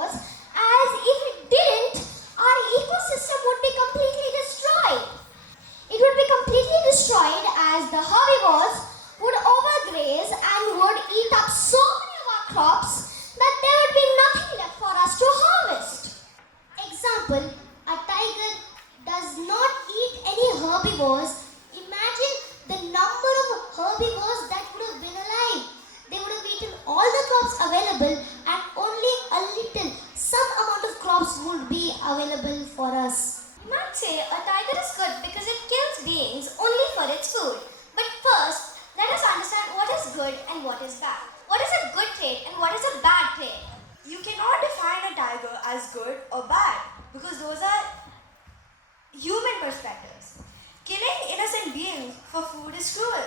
herbivores, as if it didn't, our ecosystem would be completely destroyed. It would be completely destroyed as the herbivores would overgraze and would eat up so many of our crops that there would be nothing left for us to harvest. Example, a tiger does not eat any herbivores. Imagine the number of herbivores that would have been alive. They would have eaten all the crops available and only a little, some amount of crops would be available for us. You might say a tiger is good because it kills beings only for its food. But first, let us understand what is good and what is bad. What is a good trait and what is a bad trait? You cannot define a tiger as good or bad because those are human perspectives. Killing innocent beings for food is cruel.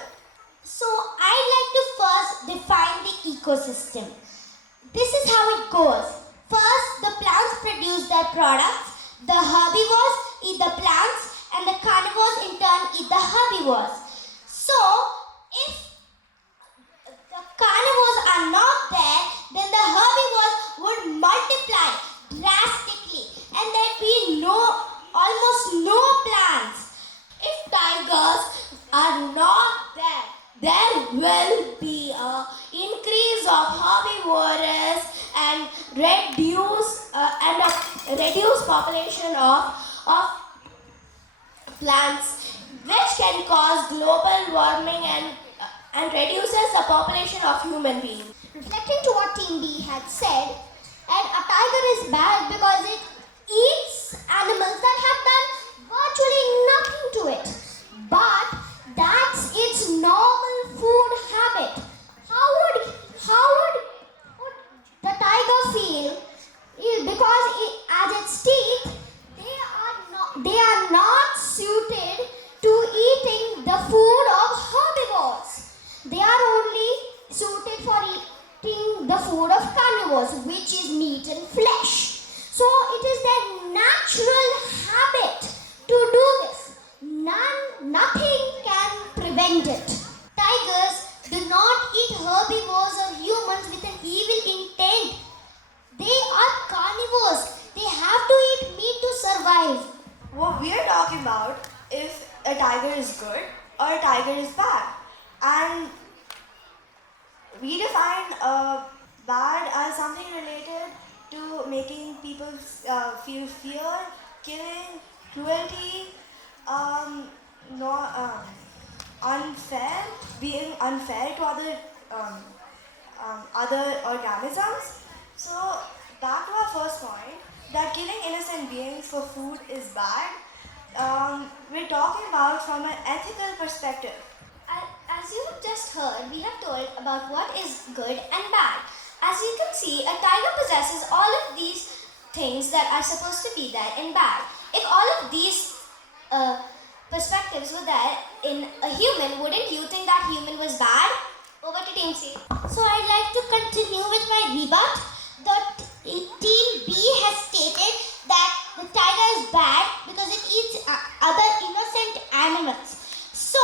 So I'd like to first define the ecosystem. This is how it goes. First, the plants produce their products, the herbivores eat the plants, and the carnivores in turn eat the herbivores. So, if the carnivores are not there, then the herbivores would multiply drastically and there'd be almost no plants. If tigers are not there, there will be an increase of herbivores and reduced population of plants, which can cause global warming and reduces the population of human beings. Reflecting to what Team B had said, and a tiger is bad because it eats animals that have done virtually nothing to it. But that's its normal food habit. How would the tiger feel? Because as its teeth, they are not suited to eating the food of herbivores. They are only suited for eating the food of carnivores, which is meat and flesh. So it is their natural habit to do this. Nothing can prevent it. Tigers do not eat herbivores or humans with an evil intent. They are carnivores. They have to eat meat to survive. What we are talking about is a tiger is good or a tiger is bad. And we define bad as something related to making people feel fear, killing, cruelty, unfair, being unfair to other organisms. So back to our first point, that killing innocent beings for food is bad. We're talking about from an ethical perspective. As you have just heard, we have told about what is good and bad. As you can see, a tiger possesses all of these things that are supposed to be there in bad. If all of these perspectives were there in a human, wouldn't you think that human was bad? Over to Team C. So I'd like to continue with my rebut. Team B has stated that the tiger is bad because it eats other innocent animals. So,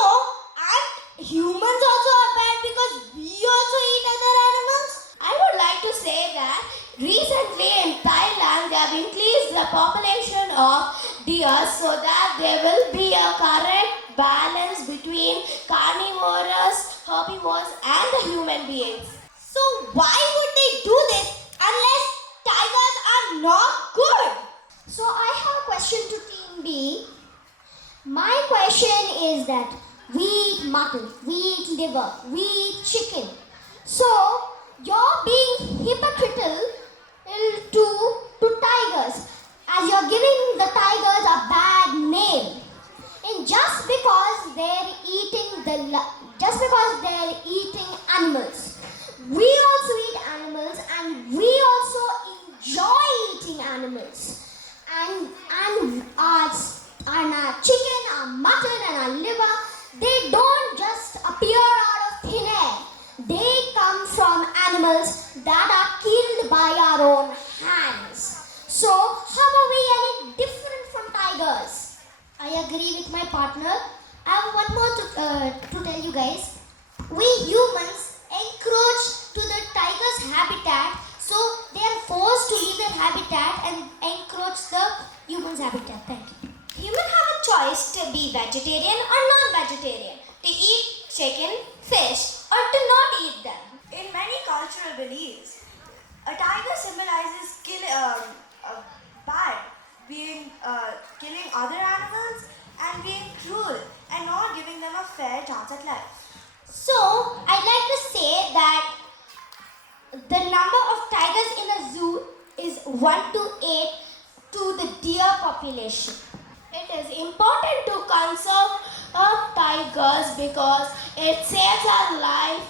and humans also are bad because we also eat other animals. I would like to say that recently in Thailand they have increased the population of deer so that there will be a correct balance between carnivorous, herbivores and the human beings. So why would they do this unless tigers are not good? So I have a question to Team B. My question is that we eat mutton, we eat liver, we eat chicken. So you're being hypocritical to tigers as you're giving the tigers a bad name. And just because they're eating animals. We also eat animals and we also enjoy eating animals. And our chicken, our mutton and our liver, they don't just appear out of thin air. They come from animals that are killed by our own hands. So how are we any different from tigers? I agree with my partner. I have one more to tell you guys. We humans encroach to the tiger's habitat, so they are forced to leave their towards the human's habitat. Thank you. Humans have a choice to be vegetarian or non-vegetarian, to eat chicken, fish, or to not eat them. In many cultural beliefs, a tiger symbolizes bad, being killing other animals and being cruel and not giving them a fair chance at life. So, I'd like to say that the number of tigers in a zoo is 1 to 8 to the deer population. It is important to conserve tigers because it saves our life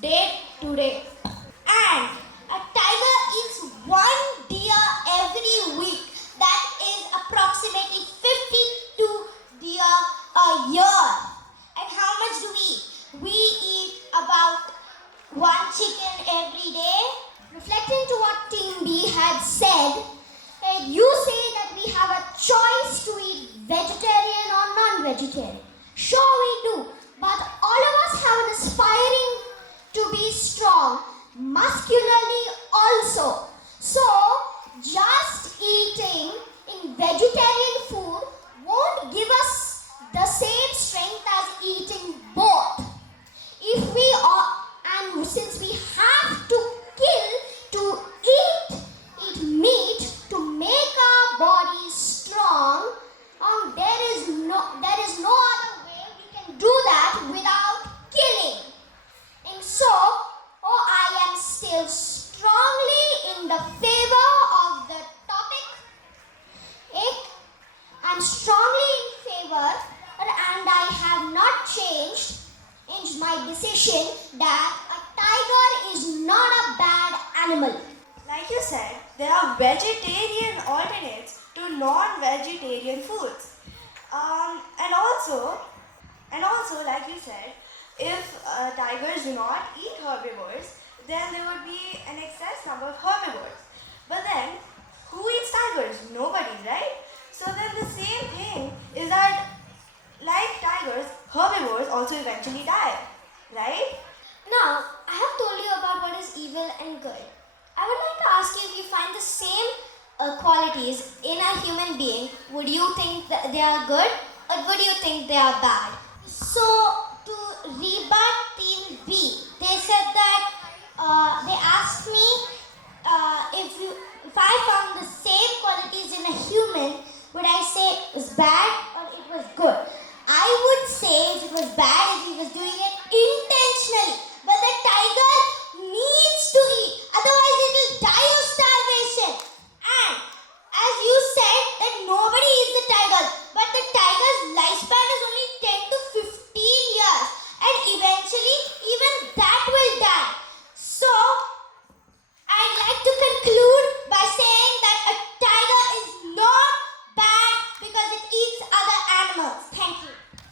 day to day. And a tiger eats 1 deer every week. That is approximately 52 deer a year. And how much do we eat? We eat about 1 chicken every day. Reflecting to what Team B had said, you say that we have a choice to eat vegetarian or non-vegetarian. Sure we do, but all of us have an aspiring to be strong, muscularly also. So, just eating in vegetarian food won't give us the same strength as eating both. If we are, and since we have to kill to eat meat to make our bodies strong, there is no other way we can do that without killing. And so, I am still strongly in the favor of the topic. I'm strongly in favor, and I have not changed my decision that a tiger is not a bad animal. Like you said, there are vegetarian alternates to non-vegetarian foods. And also, like you said, if tigers do not eat herbivores, then there would be an excess number of herbivores. But then, who eats tigers? Nobody, right? So then the same thing is that, like tigers, herbivores also eventually die, right? Now, I have told you about what is evil and good. I would like to ask you if you find the same qualities in a human being, would you think that they are good or would you think they are bad? So, to rebut Team B, they said that they asked me if you